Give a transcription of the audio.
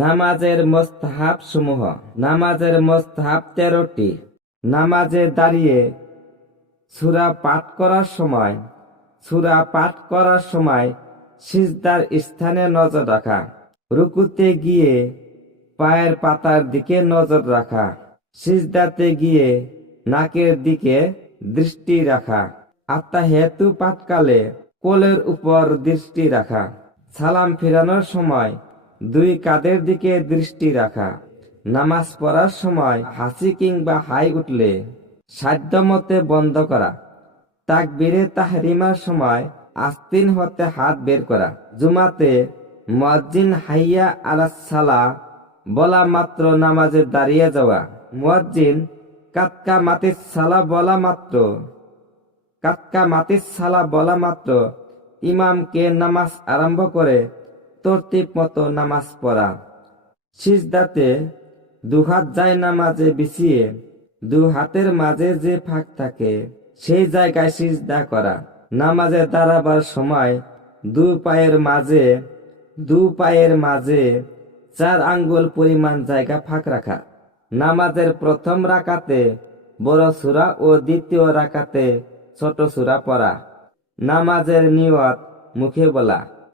নামাজের মুস্তাহাব সমূহ। নামাজের মুস্তাহাব 13টি। নামাজে দাঁড়িয়ে সূরা পাঠ করার সময় সিজদার স্থানে নজর রাখা। রুকুতে গিয়ে পায়ের পাতার দিকে নজর রাখা। সিজদাতে গিয়ে নাকের দিকে দৃষ্টি রাখা। আত্তাহিয়াতু পাঠকালে কোলের উপর দৃষ্টি রাখা। সালাম ফেরানোর সময় দুই কাঁধের দিকে দৃষ্টি রাখা। নামাজ পড়ার সময় হাসি কিংবা হাই উঠলে সাধ্যমতে বন্ধ করা। তাকবীরে তাহরিমার সময় আস্তিন হতে হাত বের করা। জুমাতে মুয়াজ্জিন হাইয়া আলাস সালাহ বলা মাত্র নামাজে দাঁড়িয়ে যাওয়া। মুয়াজ্জিন কাতকা মাতিস সালা বলা মাত্র ইমামকে নামাজ আরম্ভ করে তরতিব মতো নামাজ পড়া। সিজদাতে দুহাত যায় নামাজে বিছিয়ে দু হাতের মাঝে যে ফাঁক থাকে সেই জায়গায় সিজদা করা। নামাজে দাঁড়াবার সময় দু পায়ের মাঝে 4 আঙ্গুল পরিমাণ জায়গা ফাঁক রাখা। নামাজের প্রথম রাকাতে বড় সূরা ও দ্বিতীয় রাকাতে ছোট সূরা পড়া। নামাজের নিয়ত মুখে বলা।